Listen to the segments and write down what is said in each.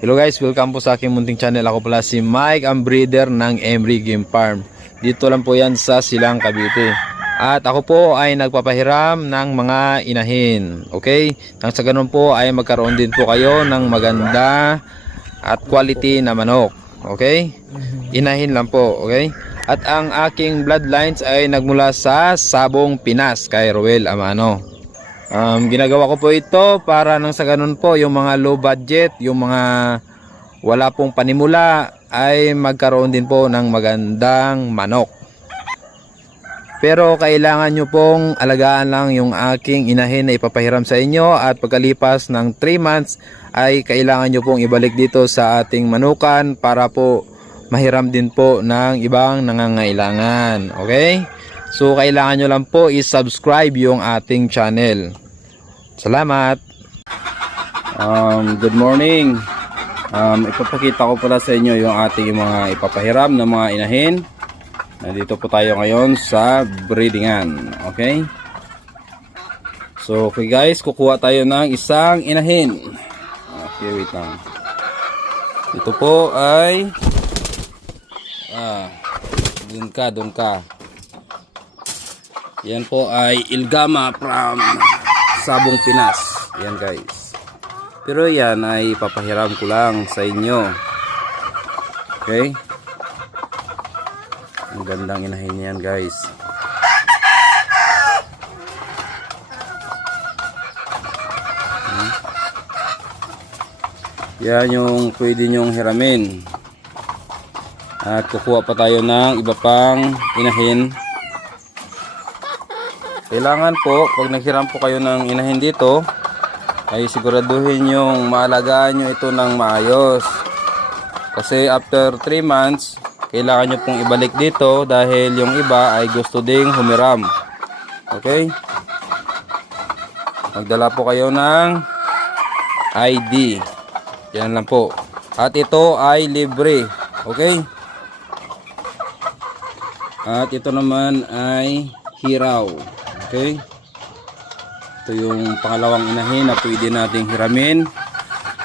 Hello guys, welcome po sa aking munting channel. Ako pala si Mike, ang breeder ng Emery Game Farm. Dito lang po yan sa Silang, Cavite. At ako po ay nagpapahiram ng mga inahin. Okay? Nang sa ganun po ay magkaroon din po kayo ng maganda at quality na manok. Okay? Inahin lang po. Okay? At ang aking bloodlines ay nagmula sa Sabong, Pinas kay Roel Amano. Ginagawa ko po ito para nang sa ganun po yung mga low budget, yung mga wala pong panimula ay magkaroon din po ng magandang manok. Pero kailangan nyo pong alagaan lang yung aking inahin na ipapahiram sa inyo at pagkalipas ng 3 months ay kailangan nyo pong ibalik dito sa ating manukan para po mahiram din po ng ibang nangangailangan. Okay? So kailangan nyo lang po i-subscribe yung ating channel. Salamat. Good morning. Ipapakita ko pala sa inyo yung ating mga ipapahiram na mga inahin. Nandito po tayo ngayon sa breedingan. Okay? So okay guys, kukuha tayo ng isang inahin. Okay, wait lang. Ito po ay doon ka. Yan po ay Ilgama from Sabong, Pinas. Yan guys. Pero yan ay papahiram ko lang sa inyo. Okay? Ang gandang inahin yan guys. Yan yung pwede nyong hiramin. At kukuha pa tayo ng iba pang inahin. Kailangan po, pag naghiram po kayo ng inahin dito, ay siguraduhin yung maalagaan nyo ito ng maayos. Kasi after 3 months, kailangan nyo pong ibalik dito dahil yung iba ay gusto ding humiram. Okay? Magdala po kayo ng ID. Yan lang po. At ito ay libre. Okay? At ito naman ay hiraw. Okay? Ito yung pangalawang inahin na pwede nating hiramin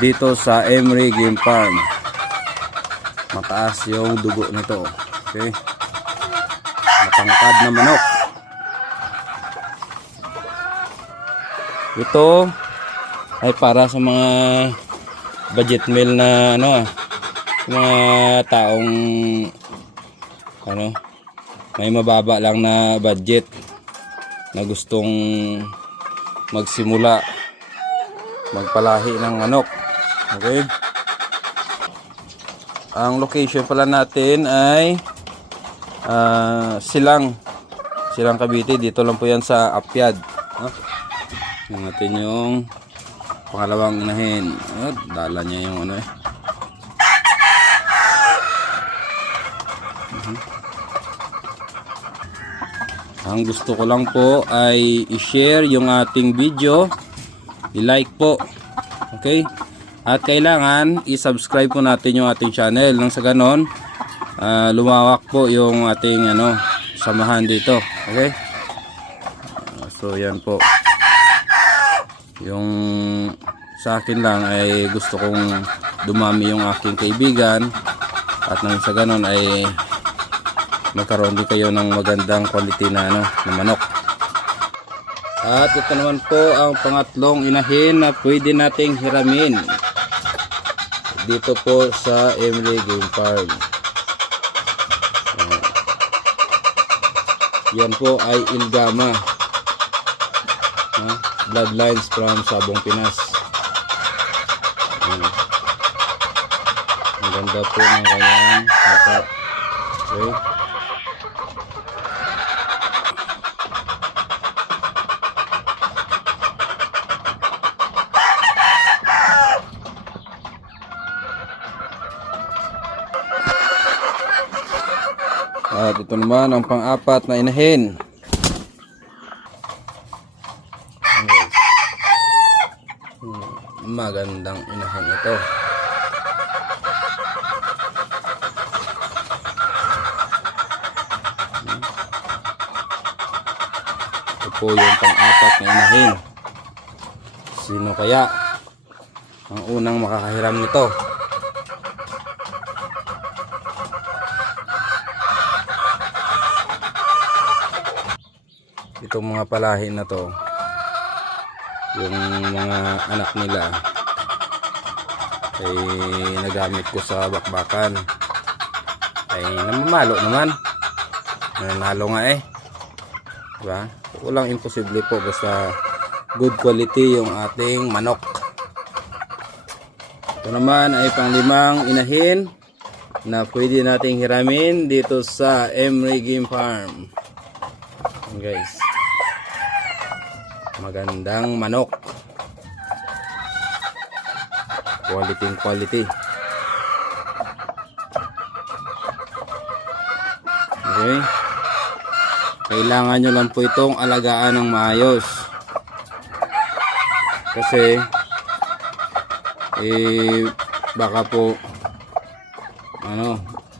dito sa Emery Game Farm. Mataas yung dugo nito. Okay? Matangkad na manok. Ito ay para sa mga budget meal na mga taong may mababa lang na budget na gustong magsimula magpalahi ng manok. Okay? Ang location pala natin ay Silang Cavite. Dito lang po yan sa Apyad. Yan natin yung pangalawang inahin. Dala niya yung Ang gusto ko lang po ay i-share yung ating video, i-like po. Okay? At kailangan i-subscribe po natin yung ating channel nang sa ganon lumawak po yung ating samahan dito. Okay? So yan po. Yung sa akin lang ay gusto kong dumami yung aking kaibigan at nang sa ganon ay magkaroon din kayo ng magandang quality na manok. At ito naman po ang pangatlong inahin na pwede nating hiramin dito po sa Emery Game Farm. Yan po ay Ilgama, bloodlines from Sabong, Pinas. Ang ganda po ng kanyang mata. Okay. At ito naman ang pang-apat na inahin. Magandang inahin ito. Ito po yung pang-apat na inahin. Sino kaya ang unang makakahiram nito? itong mga palahi na to, yung mga anak nila ay nagamit ko sa bakbakan, ay namamalo naman, nanalo nga diba? Walang imposible po basta good quality yung ating manok. Ito naman ay pang-5 inahin na pwede nating hiramin dito sa Emery Game Farm. Ayan guys, magandang manok, quality. Okay, kailangan nyo lang po itong alagaan ng maayos, kasi baka po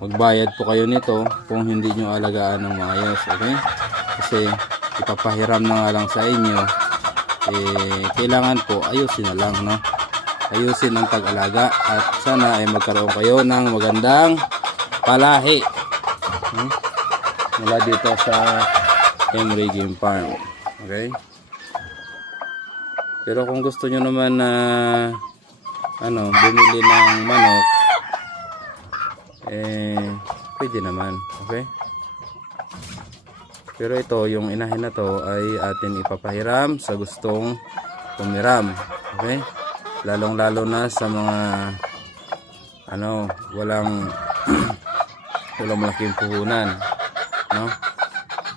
magbayad po kayo nito kung hindi nyo alagaan ng maayos. Okay, kasi ipapahiram na nga lang sa inyo, kailangan po ayusin na lang, no? Ayusin ang pag-alaga at sana ay magkaroon kayo ng magandang palahi mula dito sa Emery Game Farm. Okay, pero kung gusto nyo naman na bumili ng manok, pwede naman. Okay, pero ito, yung inahin na to ay atin ipapahiram sa gustong pumiram. Okay, lalong lalo na sa mga walang malaking puhunan, no?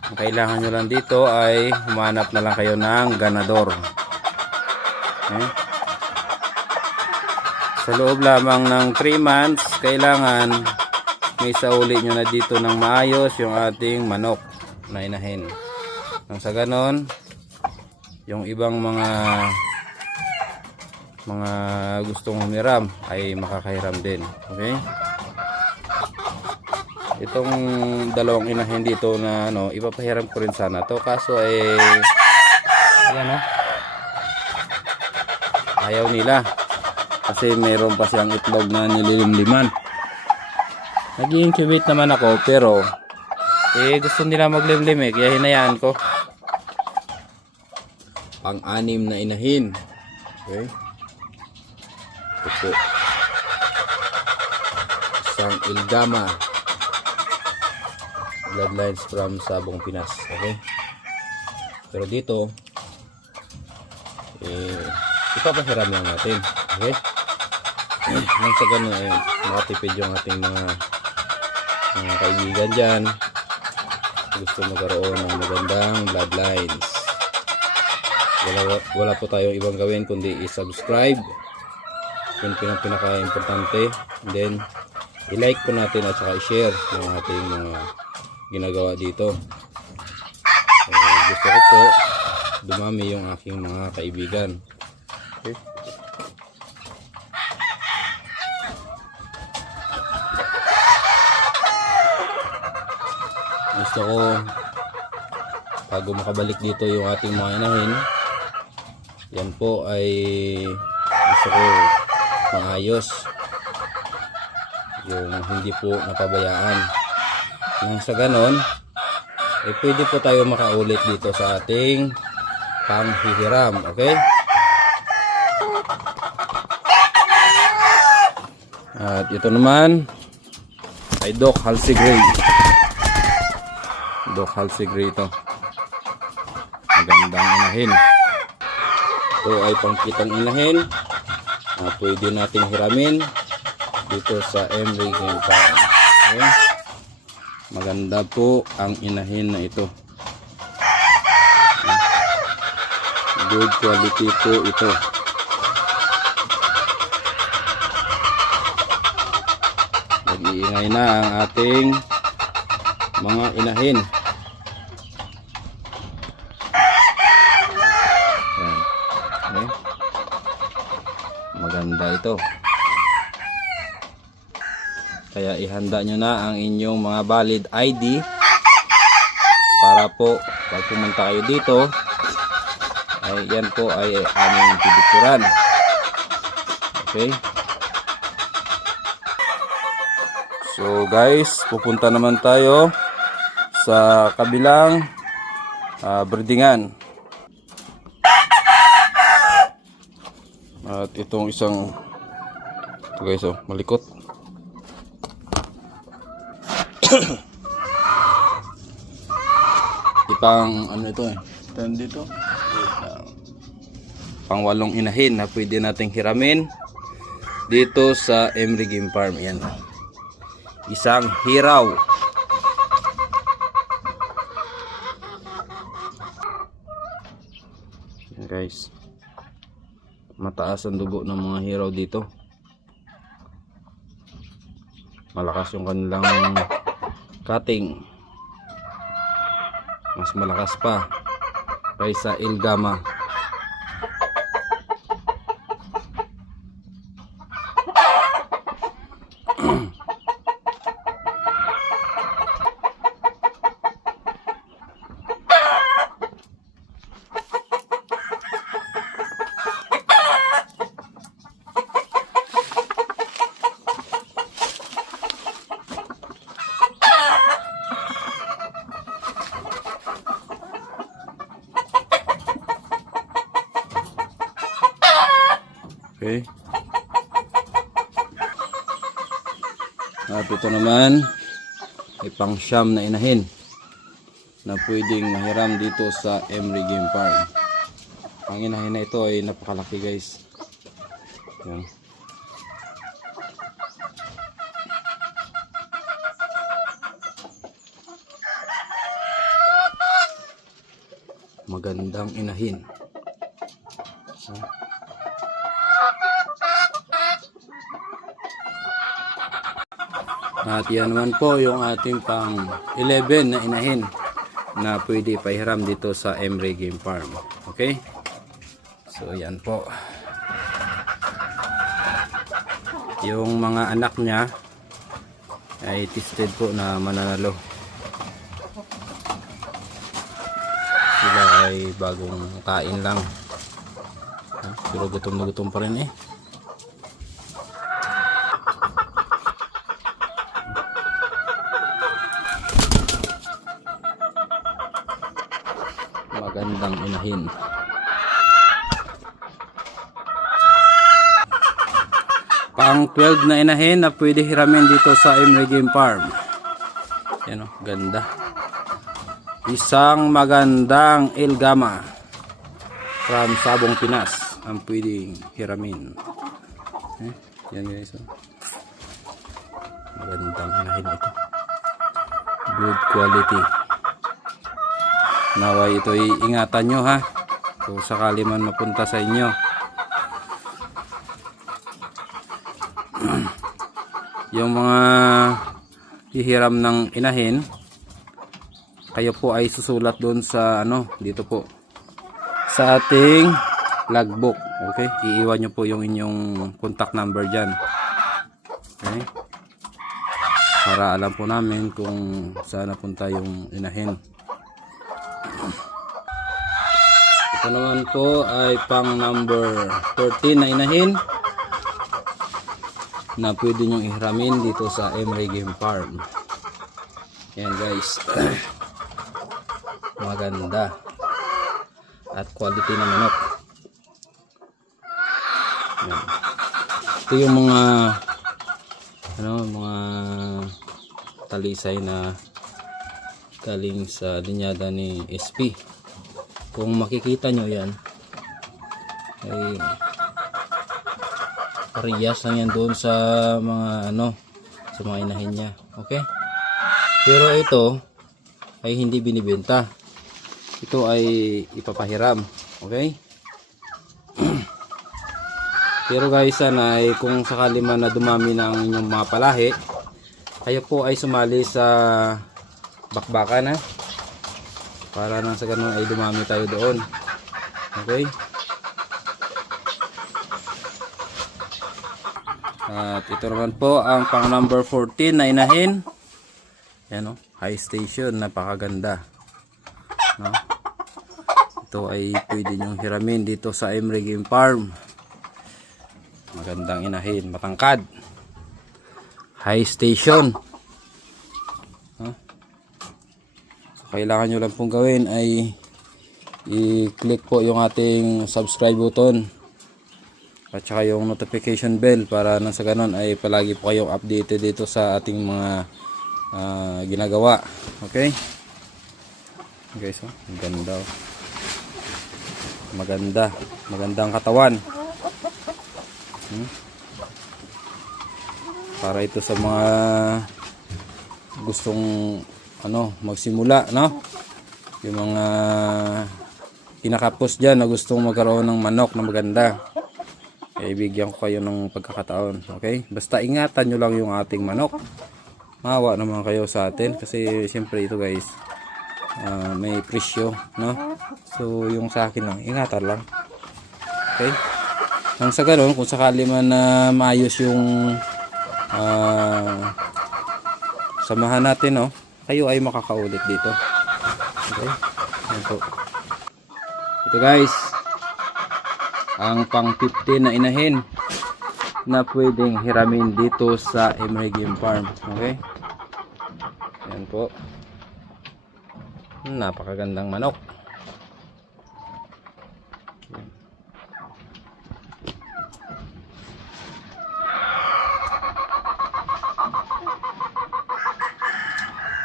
Ang kailangan nyo lang dito ay humanap na lang kayo ng ganador. Okay? Sa loob lamang ng 3 months, kailangan may sauli nyo na dito ng maayos yung ating manok na inahin. Nang sa ganon, yung ibang mga gustong humiram ay makakahiram din. Okay, itong 2 inahin dito na ipapahiram ko rin sana to, kaso ayaw nila kasi meron pa siyang itlog na nililimliman. Nag-i-incubate naman ako, pero gusto nila maglimlim kaya hinayaan ko. Pang-6 na inahin. Okay, ito po, isang Ilgama, bloodlines from Sabong, Pinas. Okay, pero dito ipapahiram lang natin. Okay, nang sa ganun makatipid yung ating mga kaibigan dyan gusto magkaroon ng magandang bloodlines. Wala po tayong ibang gawin kundi i-subscribe, yun pinaka-importante, and then i-like po natin at saka i-share yung ating mga ginagawa dito. Gusto ko po dumami yung aking mga kaibigan. Okay, gusto ko bago makabalik dito yung ating mga inahin, yan po ay gusto ko maayos, yung hindi po napabayaan. Nang sa ganon pwede po tayo makaulit dito sa ating panghihiram. Okay, at ito naman ay Doc Halsey Gray. Doc Halsey Gray ito, magandang inahin. Ito ay pangkitang inahin na pwede nating hiramin dito sa Emery Game Farm. Okay, maganda po ang inahin na ito, good quality po ito. Nag-iingay na ang ating mga inahin. Yan. Okay, maganda ito, kaya ihanda nyo na ang inyong mga valid ID para po pag pumunta kayo dito ay yan po ay aming pipicturan. Okay, so guys, pupunta naman tayo sa kabilang breedingan. At itong isang ito guys, oh, malikot. Ipang ano ito eh. Stand dito. Pang 8 inahin na pwede nating hiramin dito sa Emery Game Farm. Yan. Isang hiraw. Yan guys. Mataas ang dugo ng mga hiraw dito. Malakas yung kanilang cutting. Mas malakas pa kaysa Ilgama. Okay. At ito naman ay pang siyam na inahin na pwedeng mahiram dito sa Emery Game Farm. Ang inahin na ito ay napakalaki guys. Yan. Magandang inahin. At yan naman po yung ating pang 11 na inahin na pwede pahiram dito sa Emery Game Farm. Okay? So yan po. Yung mga anak niya ay tested po na mananalo. Sila ay bagong kain lang. Pero gutom na gutom pa rin eh. Magandang inahin. Pang 12 na inahin na pwede hiramin dito sa Emery Game Farm. Yan o, ganda. Isang magandang Ilgama from Sabong, Pinas ang pwedeng hiramin. Yan guys. Magandang inahin ito. Good quality. Naway ito'y ingatan nyo ha, kung sakali man mapunta sa inyo. Yung mga hihiram ng inahin, kayo po ay susulat doon sa ano, dito po sa ating logbook. Okay, iiwan nyo po yung inyong contact number dyan. Okay, para alam po namin kung saan napunta yung inahin. Ito naman po ay pang number 14 na inahin na pwede nyong ihiramin dito sa Emery Game Farm. Yan guys. Maganda at quality na manok. Yan. Ito yung mga mga talisay na galing sa linyada ni SP. Kung makikita nyo yan ay parehas lang yan doon sa mga sa mga inahin niya. Okay, pero ito ay hindi binibenta, ito ay ipapahiram. Okay. Pero guys, sana ay kung sakali man na dumami ng inyong mga palahi, kayo po ay sumali sa bakbakan ha, para nang sa ganun ay dumami tayo doon. Okay. At ito naman po ang pang number 14 na inahin. Yan o, high station, napakaganda. No? Ito ay pwede nyong hiramin dito sa Emery Game Farm. Magandang inahin, matangkad, high station. So, kailangan nyo lang pong gawin ay i-click po yung ating subscribe button at saka yung notification bell para nang sa ganun ay palagi po kayong updated dito sa ating mga ginagawa. Okay guys, oh, ganda, oh. Magandang katawan. Para ito sa mga gustong magsimula, no? Yung mga kinakapos dyan na gustong magkaroon ng manok na maganda, ibigyan ko kayo ng pagkakataon. Okay, basta ingatan nyo lang yung ating manok. Maawa naman kayo sa atin kasi siyempre ito guys, may presyo, no? So yung sa akin lang, ingatan lang. Okay, nang sa ganoon, kung sakali man na maayos yung samahan natin, no, kayo ay makakaulit dito. Okay, yan po. Ito guys, ang pang 15 na inahin na pwedeng hiramin dito sa Emery Game Farm. Okay, yan po. Napakagandang manok.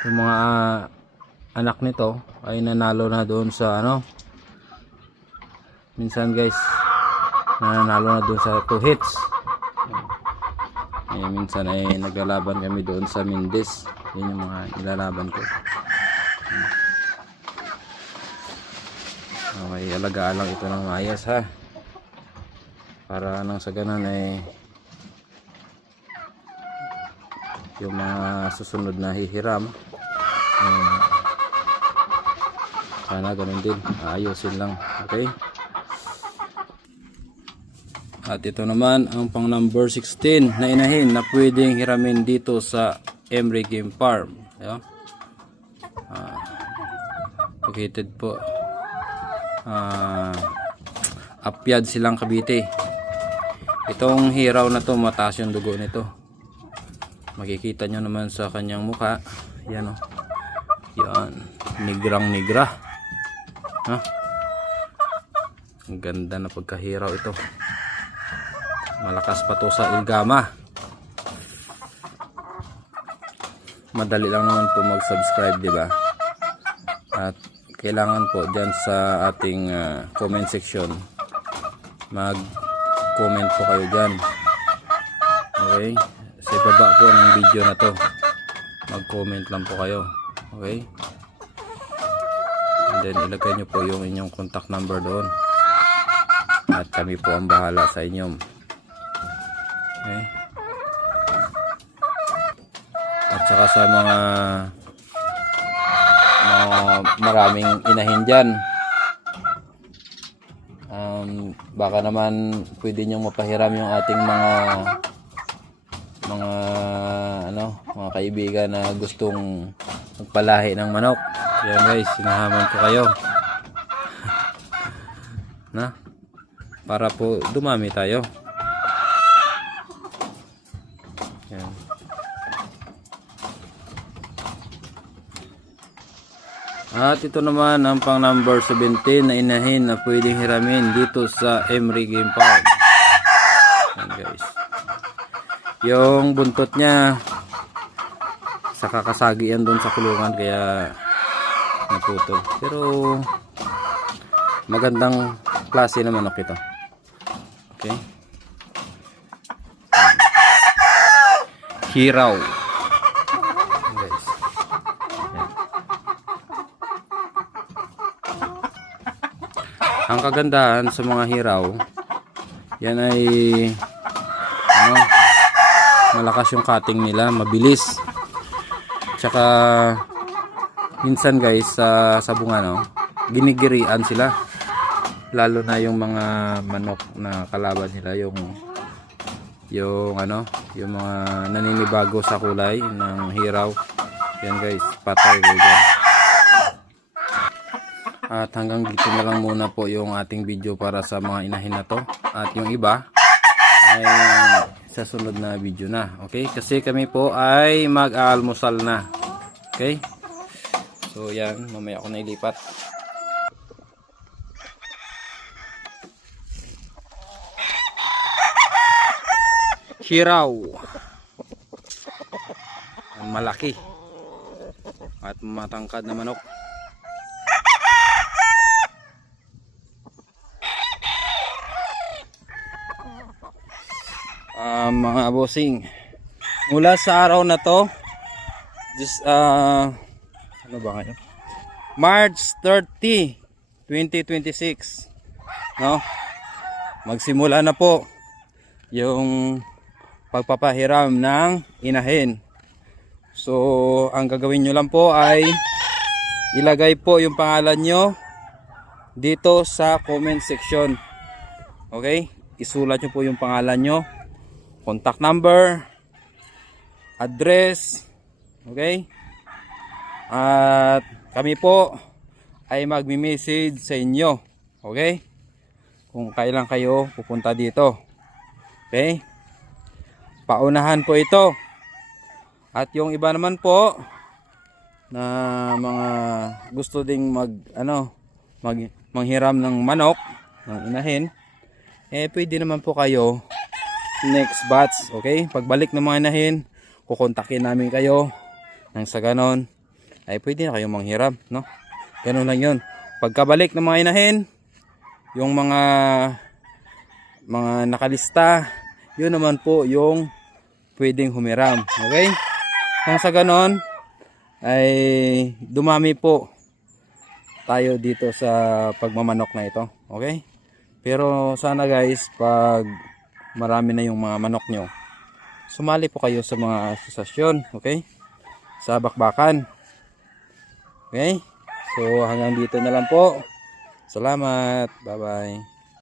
Yung mga anak nito ay nanalo na doon sa minsan guys, nanalo na doon sa 2 hits. Minsan ay naglalaban kami doon sa Mindes. Yun yung mga nilalaban ko. Okay, alagaan lang ito ng ayos, ha, para nang sa ganun ay yung mga susunod na hihiram sana ganun din, ayusin lang. Okay, at ito naman ang pang number 16 na inahin na pwedeng hiramin dito sa Emery Game Farm. Ayan. Located po Apyad Silang Cavite. Itong hiraw na to, mataas yung dugo nito, makikita nyo naman sa kanyang mukha. Yan, oh. Yan, nigrang nigra, ha? Ang ganda na pagkahiraw ito. Malakas pa to sa ilgama. Madali lang naman po mag-subscribe, di ba? At kailangan po dyan sa ating comment section, mag-comment po kayo dyan. Okay, sa baba po ng video na to, mag-comment lang po kayo. Okay, and then ilagay nyo po yung inyong contact number doon at kami po ang bahala sa inyo. Okay, at saka sa mga maraming inahin dyan, baka naman pwede nyong mapahiram yung ating mga kaibigan na gustong magpalahi ng manok. Yan guys, sinahaman ko kayo na para po dumami tayo. Yan. At ito naman ang pang number 17 na inahin na pwedeng hiramin dito sa Emery Game Farm. Yan guys, yung buntot niya sa kakasagi yan doon sa kulungan kaya naputol, pero magandang klase na manok ito. Okay, hiraw. Guys, yan. Ang kagandahan sa mga hiraw, yan ay malakas yung cutting nila, mabilis. Tsaka minsan guys sa bunga, ginigirian sila, lalo na yung mga manok na kalaban nila, yung mga naninibago sa kulay ng hiraw. Yan guys, patay ko dyan. At hanggang dito na lang muna po yung ating video para sa mga inahin na to, at yung iba ay sa sunod na video na. Okay, kasi kami po ay mag-aalmusal na. Okay, so yan, mamaya ako na ilipat. hiraw. Ang malaki at matangkad na manok. Mga bossing, mula sa araw na to, ano ba ngayon? March 30, 2026, no? Magsimula na po yung pagpapahiram ng inahin. So, ang gagawin nyo lang po ay ilagay po yung pangalan nyo dito sa comment section. Okay? Isulat nyo po yung pangalan nyo, contact number, address, okay? At kami po ay magmi-message sa inyo, okay? Kung kailan kayo pupunta dito. Okay? Paunahan po ito. At yung iba naman po na mga gusto ding manghiram ng manok, ng inahin, pwede naman po kayo next batch, okay? Pagbalik ng mga inahin, kukontakin namin kayo nang sa ganon ay pwede na kayong manghiram, no? Ganun lang yun. Pagkabalik ng mga inahin, yung mga nakalista, yun naman po yung pwedeng humiram, okay? Nang sa ganon ay dumami po tayo dito sa pagmamanok na ito, okay? Pero sana guys, pag marami na yung mga manok nyo, sumali po kayo sa mga asosasyon, okay? Sa bakbakan. Okay? So hanggang dito na lang po. Salamat. Bye bye.